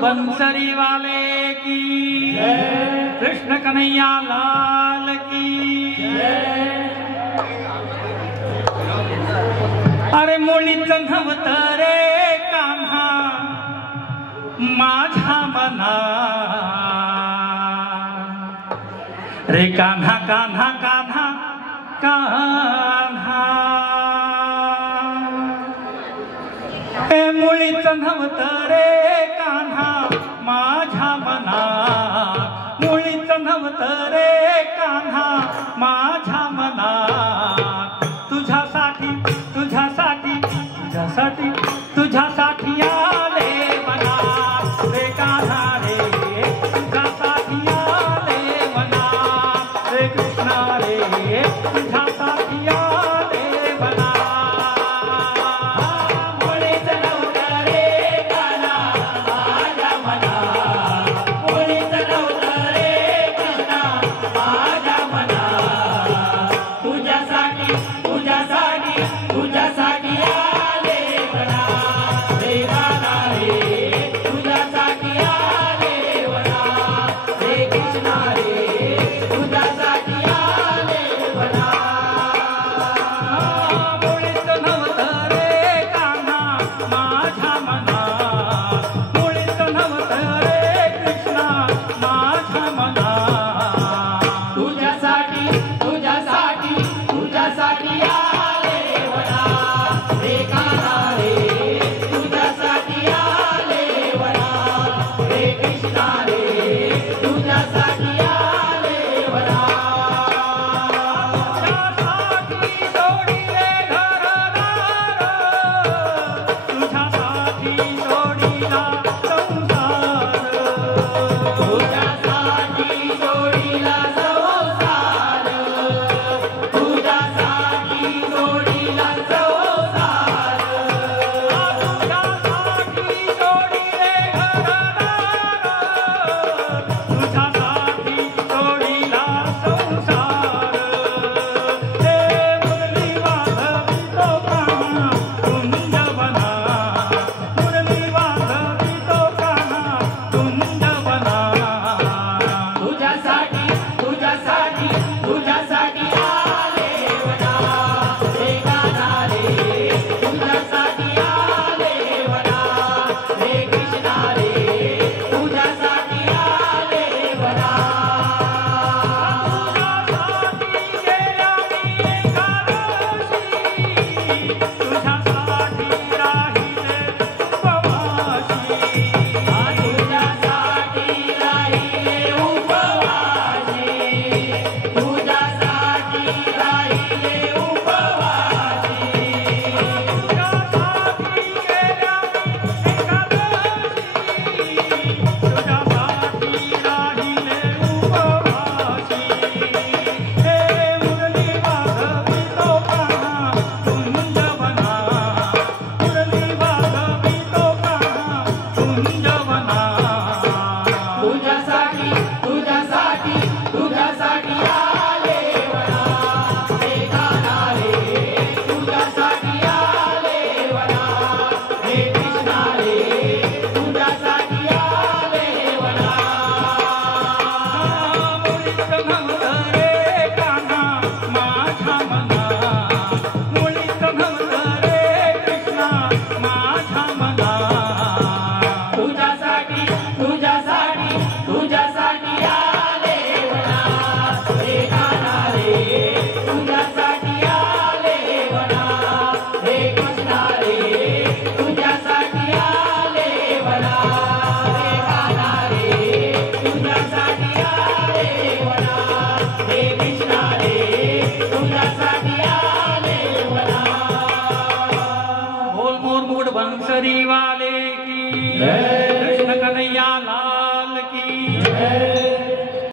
बंसरी वाले की कृष्ण कन्हैया लाल की। अरे मुळीच नव्हतं रे कान्हा माझ्या मना, रे कान्हा कान्हा कान्हा कान्हा। हे मुळीच नव्हतं रे कान्हा माझ्या मना, मुळीच नव्हतं रे कान्हा माझ्या मना। तुझ्यासाठी तुझ्यासाठी तुझ्यासाठी तुझ्यासाठी आले मना, रे कान्हा रे तुझ्यासाठी आले मना, रे कृष्णा रे तुझ्यासाठी आले मना। तुझ्यासाठी